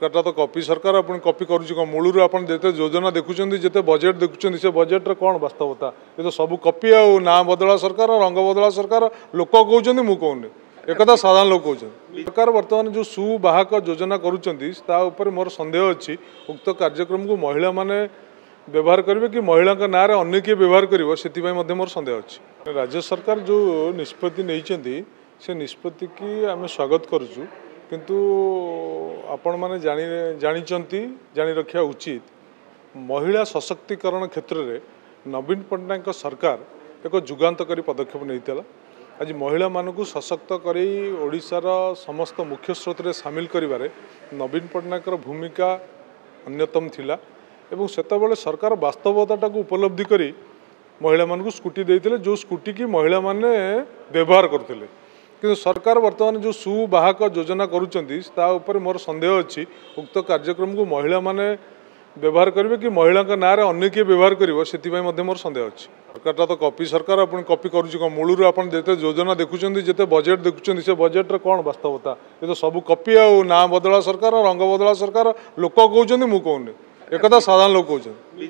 सरकार तो कॉपी सरकार अपन कॉपी करुच्ची कौन मूलर आप योजना देखुं जिते बजेट देखुं से बजेट कौन वास्तवता ये तो सब कॉपी आ ना बदला सरकार रंग बदला सरकार लोक कहते मुझे कहूनी एक साधारण लोक कहते सरकार बर्तमान जो सुवाहक योजना करुँच मोर सन्देह अच्छी उक्त कार्यक्रम को महिला माने व्यवहार करेंगे कि महिला ना अन्य किए व्यवहार कर मोर सन्देह अच्छी राज्य सरकार जो निष्पत्ति नहीं से निष्पत्ति की आम स्वागत करुचु किंतु आपण मैंने जानी रखा उचित महिला सशक्तिकरण क्षेत्र में नवीन पट्टनायक सरकार एक जुगांतकारी पदक्षेप नहीं आज महिला मानू सशक्त कर ओडिशार समस्त मुख्य स्रोत में सामिल करिबारे नवीन पट्टनायक भूमिका अन्यतम थिला एवं सेतबेले सरकार वास्तवता को उपलब्धि करी महिला मानू स्कूटी देते जो स्कूटी की महिला माने व्यवहार करते कि सरकार बर्तमान जो सुवाहक योजना करुँच मोर सन्देह अच्छी उक्त कार्यक्रम को महिला माने व्यवहार करेंगे कि महिला ना अन्य किए व्यवहार कर मोर सन्देह अच्छी सरकार तो कॉपी सरकार अपन कॉपी करुच्ची कौन मूलर आप योजना देखुं जिते बजेट देखुं से बजेट कौन वास्तवता ये तो सब कॉपी आ ना बदला सरकार रंग बदला सरकार लोक कहते मुझे कहूनी एक साधारण लोक कहते।